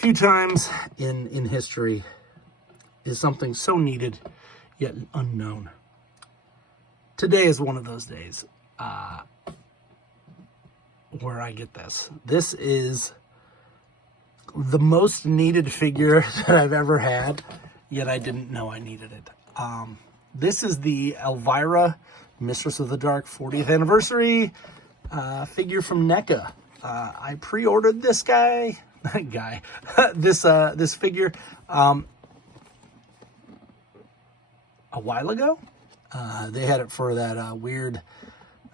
few times in history is something so needed yet unknown. Today is one of those days where I get this. This is the most needed figure that I've ever had, yet I didn't know I needed it. This is the Elvira Mistress of the Dark 40th anniversary figure from Neca. I pre-ordered this this figure a while ago. They had it for that weird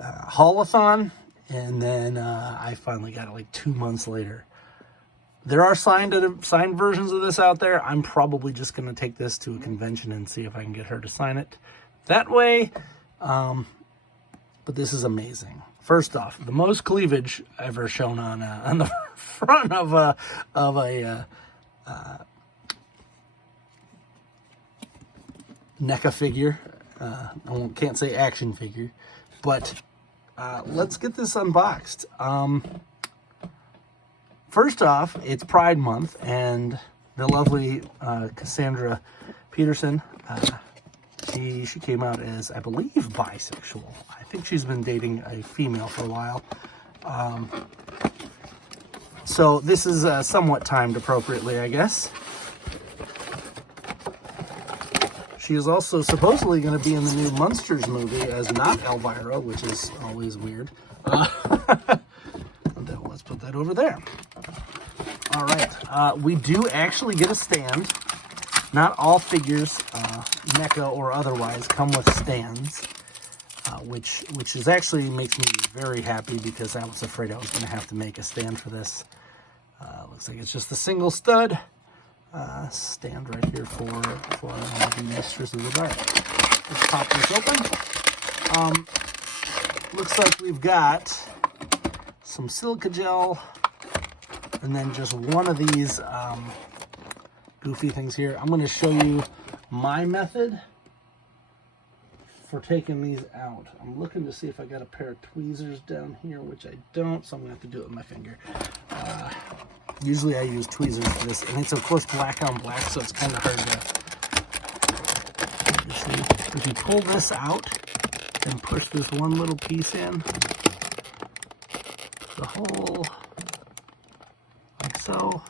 haul-a-thon, and then I finally got it like 2 months later. There are signed versions of this out there. I'm probably just going to take this to a convention and see if I can get her to sign it that way. But this is amazing. First off, the most cleavage ever shown on the front of a NECA figure. I can't say action figure, but let's get this unboxed. First off, it's Pride Month, and the lovely Cassandra Peterson, she came out as, I believe, bisexual. I think she's been dating a female for a while. So this is somewhat timed appropriately, I guess. She is also supposedly going to be in the new Munsters movie as not Elvira, which is always weird. Let's put that over there. All right, we do actually get a stand. Not all figures, NECA or otherwise, come with stands, which is actually makes me very happy because I was afraid I was going to have to make a stand for this. Looks like it's just a single stud stand right here for the Mistress of the Dark. Let's pop this open. Looks like we've got some silica gel, and then just one of these goofy things here. I'm going to show you my method for taking these out. I'm looking to see if I got a pair of tweezers down here, which I don't, so I'm going to have to do it with my finger. Usually I use tweezers for this, and it's of course black on black, so it's kind of hard to see. If you pull this out and push this one little piece in, the hole, like so.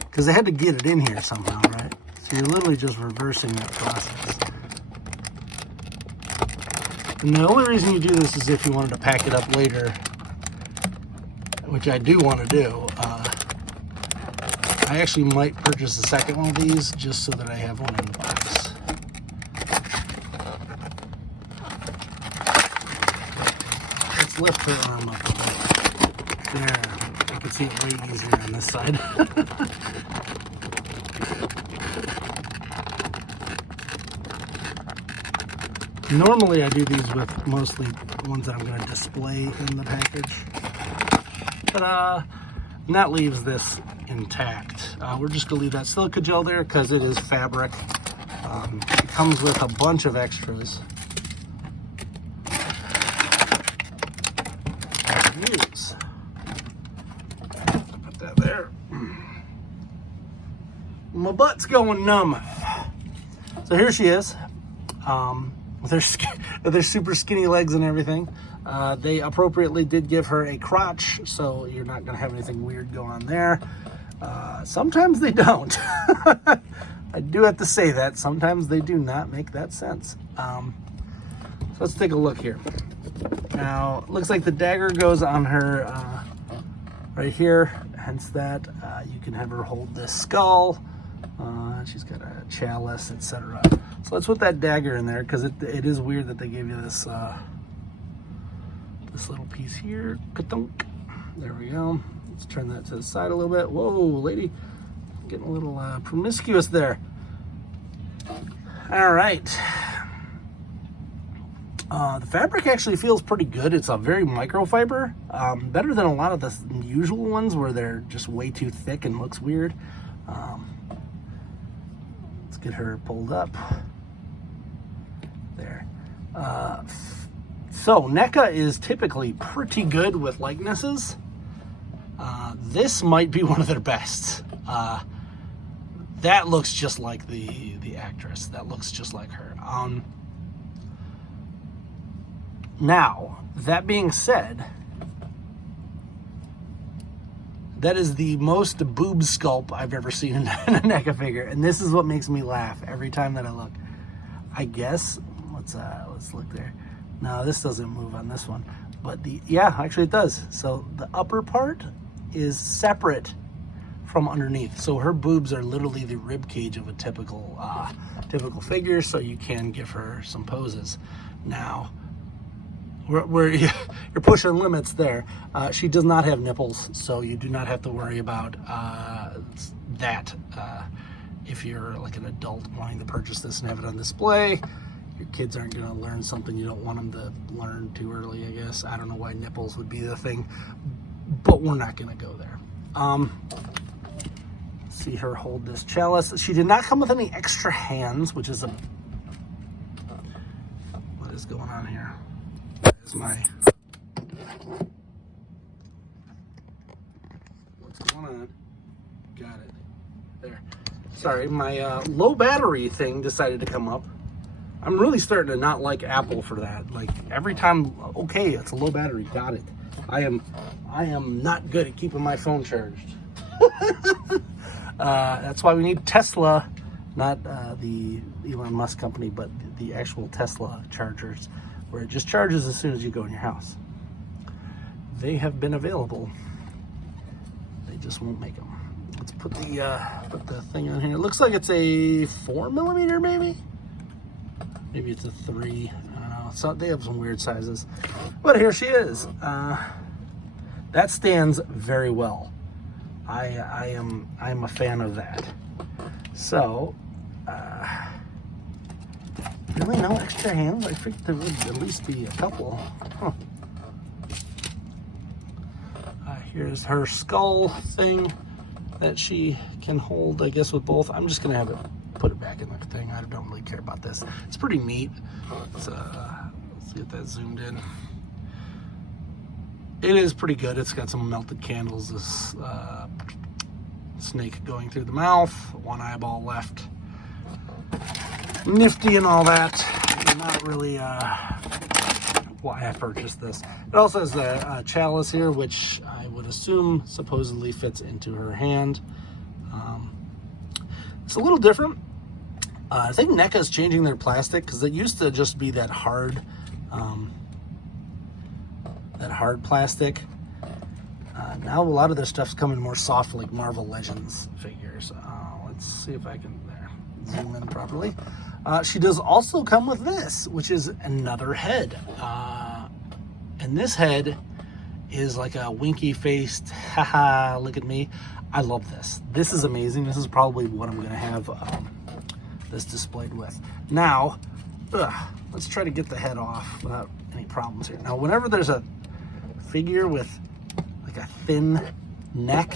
Because I had to get it in here somehow, right? So you're literally just reversing that process. And the only reason you do this is if you wanted to pack it up later, which I do want to do. I actually might purchase a second one of these just so that I have one in the box. Let's lift her arm up a bit. There. I can see it way easier on this side. Normally I do these with mostly ones that I'm going to display in the package. But that leaves this intact. We're just going to leave that silica gel there because it is fabric. It comes with a bunch of extras. Use. Put that there. My butt's going numb. So here she is. With her super skinny legs and everything. They appropriately did give her a crotch, so you're not going to have anything weird go on there. Sometimes they don't. I do have to say that. Sometimes they do not make that sense. So let's take a look here. Now, it looks like the dagger goes on her right here, hence that. You can have her hold this skull. She's got a chalice, etc. So let's put that dagger in there, because it is weird that they gave you this this little piece here. Ka-dunk. There we go. Let's turn that to the side a little bit. Whoa, lady. Getting a little promiscuous there. All right. The fabric actually feels pretty good. It's a very microfiber. Better than a lot of the usual ones where they're just way too thick and looks weird. Let's get her pulled up. There. So NECA is typically pretty good with likenesses. This might be one of their best. That looks just like the actress. That looks just like her. Now, that being said, that is the most boob sculpt I've ever seen in a NECA figure, and this is what makes me laugh every time that I look. I guess let's look there. No, this doesn't move on this one, but yeah, actually it does. So the upper part is separate from underneath. So her boobs are literally the rib cage of a typical figure. So you can give her some poses. Now, you're pushing limits there. She does not have nipples, so you do not have to worry about that. If you're like an adult wanting to purchase this and have it on display, your kids aren't going to learn something you don't want them to learn too early, I guess. I don't know why nipples would be the thing, but we're not going to go there. See her hold this chalice. She did not come with any extra hands, which is what is going on here? What's going on? Got it. There. Sorry, my low battery thing decided to come up. I'm really starting to not like Apple for that. Like every time, okay, it's a low battery. Got it. I am not good at keeping my phone charged. That's why we need Tesla, not the Elon Musk company, but the actual Tesla chargers, where it just charges as soon as you go in your house. They have been available. They just won't make them. Let's put the thing on here. It looks like it's a 4mm, maybe. Maybe it's a 3. I don't know. So they have some weird sizes, but here she is. That stands very well. I'm a fan of that. So, really no extra hands? I think there would at least be a couple. Huh. Here's her skull thing that she can hold, I guess, with both. I'm just gonna have it put it back in the thing. I don't really care about this. It's pretty neat. Let's get that zoomed in. It is pretty good. It's got some melted candles. This snake going through the mouth, one eyeball left. Nifty and all that. Not really why I purchased this. It also has a chalice here, which I would assume supposedly fits into her hand. It's a little different. I think NECA is changing their plastic because it used to just be that hard plastic. Now a lot of their stuff's coming more soft, like Marvel Legends figures. Let's see if I can zoom in properly. She does also come with this, which is another head. And this head is like a winky-faced, haha, look at me. I love this. This is amazing. This is probably what I'm going to have this displayed with. Now, let's try to get the head off without any problems here. Now, whenever there's a figure with like a thin neck,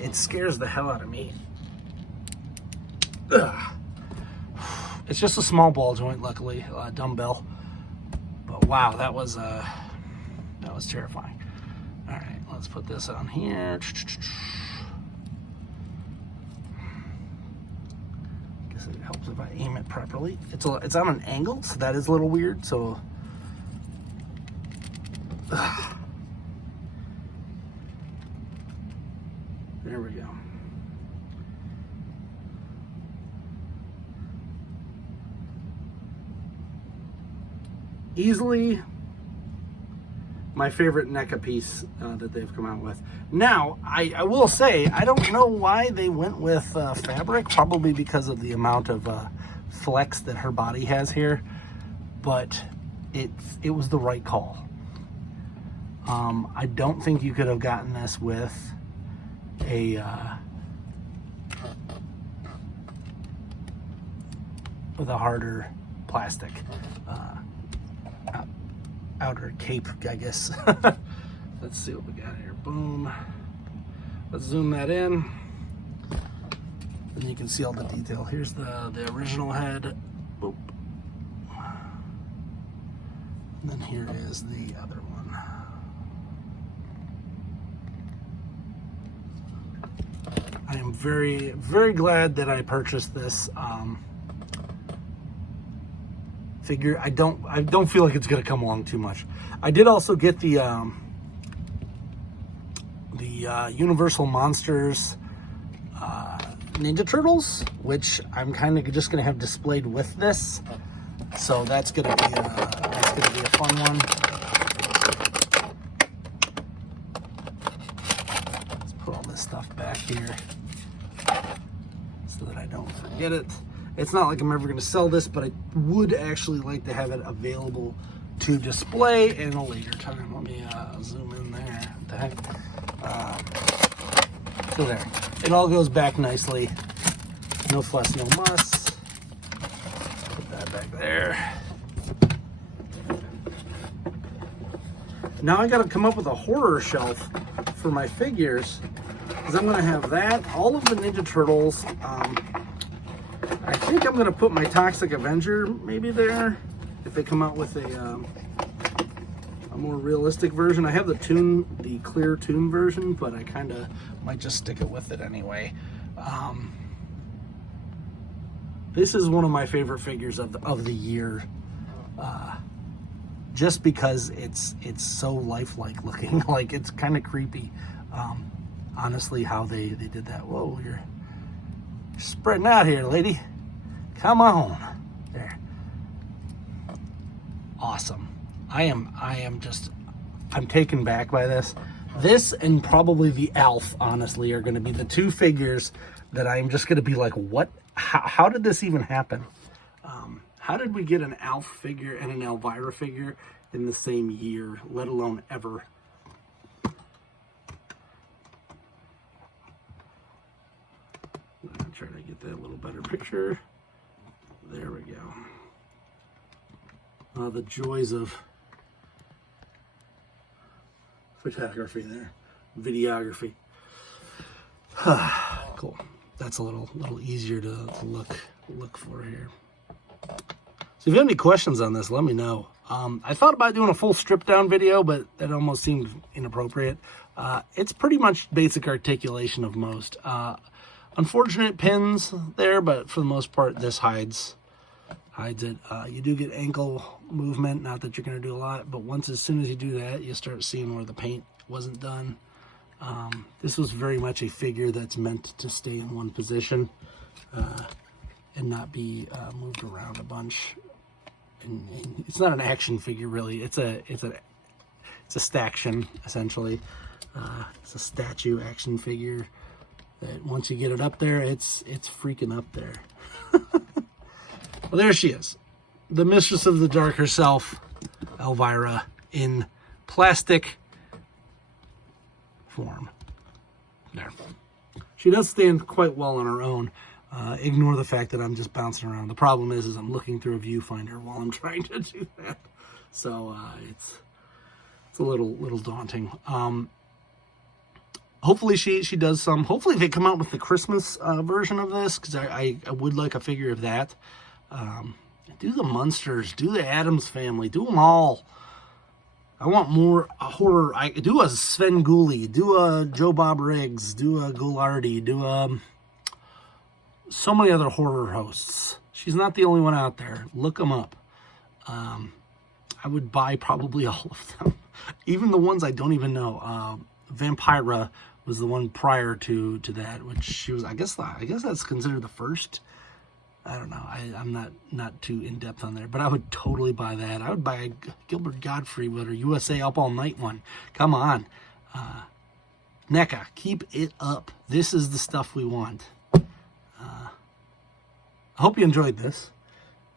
it scares the hell out of me. It's just a small ball joint, luckily, dumbbell. But wow, that was terrifying. All right, let's put this on here. Guess it helps if I aim it properly. It's on an angle, so that is a little weird. So. There we go. Easily my favorite NECA piece that they've come out with. Now, I will say, I don't know why they went with fabric, probably because of the amount of flex that her body has here, but it was the right call. I don't think you could have gotten this with a harder plastic outer cape, I guess. Let's see what we got here. Boom. Let's zoom that in, and you can see all the detail. Here's the original head. Boop. And then here is the other one. I am very, very glad that I purchased this figure. I don't feel like it's gonna come along too much. I did also get the Universal Monsters Ninja Turtles, which I'm kind of just gonna have displayed with this. So that's gonna be a fun one. Let's put all this stuff back here so that I don't forget it. It's not like I'm ever going to sell this, but I would actually like to have it available to display in a later time. Let me zoom in there. What the heck? So there. It all goes back nicely. No fuss, no muss. Put that back there. Now I got to come up with a horror shelf for my figures, because I'm going to have that, all of the Ninja Turtles. I think I'm going to put my Toxic Avenger maybe there, if they come out with a more realistic version. I have the clear toon version, but I kind of might just stick it with it anyway. This is one of my favorite figures of the year, just because it's so lifelike looking. Like, it's kind of creepy, honestly, how they did that. Whoa, you're spreading out here, lady. Come on. There. Awesome. I'm taken back by this. This and probably the Alf, honestly, are going to be the two figures that I'm just going to be like, what? How did this even happen? How did we get an Alf figure and an Elvira figure in the same year, let alone ever? I'm going to try to get that a little better picture. There we go. The joys of photography there. Videography. Cool. That's a little easier to look for here. So if you have any questions on this, let me know. I thought about doing a full strip down video, but that almost seemed inappropriate. It's pretty much basic articulation of most. Unfortunate pins there, but for the most part, this hides it. You do get ankle movement, not that you're going to do a lot, but as soon as you do that, you start seeing where the paint wasn't done. This was very much a figure that's meant to stay in one position and not be moved around a bunch. And it's not an action figure, really. It's a staction, essentially. It's a statue action figure that once you get it up there, it's freaking up there. Well, there she is. The Mistress of the Dark herself, Elvira, in plastic form. There. She does stand quite well on her own. Ignore the fact that I'm just bouncing around. The problem is I'm looking through a viewfinder while I'm trying to do that. So it's a little daunting. Hopefully she does some. Hopefully they come out with the Christmas version of this, because I would like a figure of that. Do the Munsters, do the Addams Family, do them all. I want more horror. Do a Sven Gulli, do a Joe Bob Riggs, do a Goulardi, do so many other horror hosts. She's not the only one out there. Look them up. I would buy probably all of them, even the ones I don't even know. Vampira was the one prior to that, which she was. I guess that's considered the first. I don't know. I'm not too in depth on there, but I would totally buy that. I would buy a Gilbert Gottfried with her USA Up All Night one. Come on, NECA, keep it up. This is the stuff we want. I hope you enjoyed this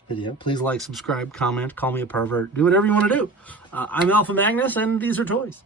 video. Please like, subscribe, comment, call me a pervert. Do whatever you want to do. I'm Alpha Magnus, and these are toys.